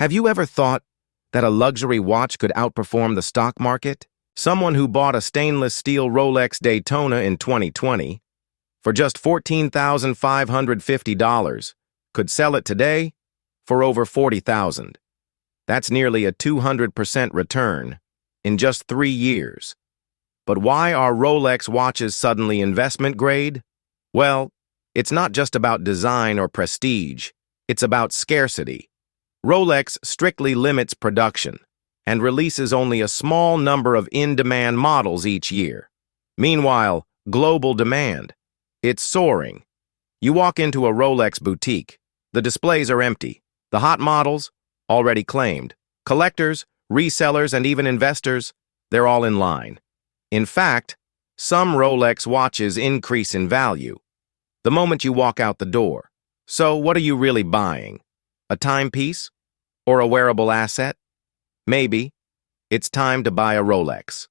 Have you ever thought that a luxury watch could outperform the stock market? Someone who bought a stainless steel Rolex Daytona in 2020 for just $14,550 could sell it today for over $40,000. That's nearly a 200% return in just 3 years. But why are Rolex watches suddenly investment grade? Well, it's not just about design or prestige, it's about scarcity. Rolex strictly limits production and releases only a small number of in-demand models each year. Meanwhile, global demand, it's soaring. You walk into a Rolex boutique, the displays are empty. The hot models, already claimed. Collectors, resellers, and even investors, they're all in line. In fact, some Rolex watches increase in value the moment you walk out the door. So what are you really buying? A timepiece? Or a wearable asset? Maybe. It's time to buy a Rolex.